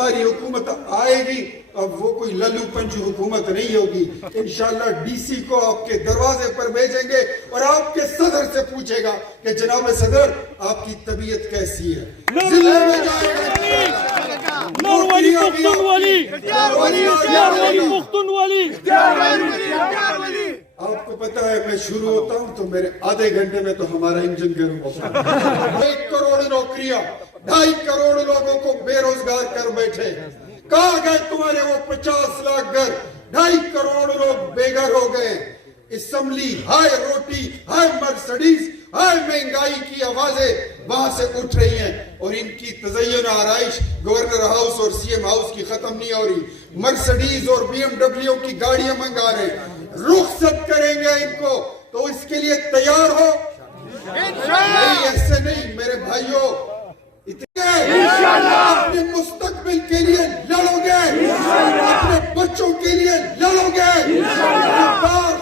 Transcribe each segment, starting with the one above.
ہماری حکومت آئے گی اب وہ کوئی للو پنجو حکومت نہیں ہوگی. انشاءاللہ ڈی سی کو آپ کے دروازے پر بھیجیں گے اور آپ کے صدر سے پوچھے گا کہ جناب صدر آپ کی طبیعت کیسی ہے. ضلع میں جائے گا آپ کو پتا ہے میں شروع ہوتا ہوں تو میرے آدھے گھنٹے میں تو ہمارا انجن گرم ہوتا ہے. 1 کروڑ نوکریاں 2.5 کروڑ لوگوں کو بے روزگار کر بیٹھے. کہاں گئے تمہارے وہ 50 لاکھ گھر؟ 2.5 کروڑ لوگ بے گھر ہو گئے. اسمبلی ہائے روٹی ہائے مرسڈیز ہائے مہنگائی کی آوازیں وہاں سے اٹھ رہی ہیں اور ان کی تزین آرائش گورنر ہاؤس اور سی ایم ہاؤس کی ختم نہیں ہو رہی. مرسڈیز اور بی ایم ڈبلیو کی گاڑیاں منگا رہے ہیں. رخصت کریں گے ان کو تو اس کے لیے تیار ہو؟ نہیں ایسے نہیں میرے بھائیوں. اپنے مستقبل کے لیے لڑو گے, اپنے بچوں کے لیے لڑو گے,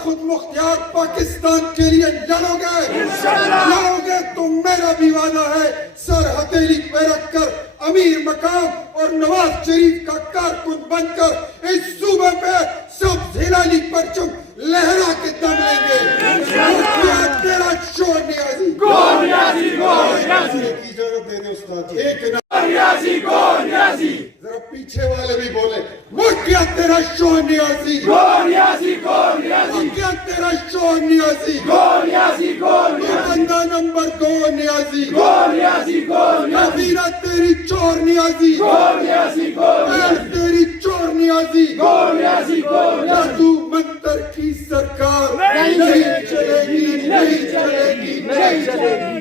خود مختار پاکستان کے لیے لڑو گے تو میرا بھی وعدہ ہے سر ہتھیلی پہ رکھ کر امیر مقام اور نواز شریف کا کارکن بن کر اس صوبے پہ سب ہلالی پرچم لہرا کے دم لیں گے. تیرا شور نیازی کی اجازت دے دے استاد ایک ذرا پیچھے والے بھی بولے مکیا تیرا شور نیازی مکیا تیرا شور نیازی بندہ نمبر 2 نیازی نظیرہ تیری چور نیازی تیری چور نیازی جادو منتر کی سرکار نہیں چلے گی نہیں چلے گی نہیں چلے گی.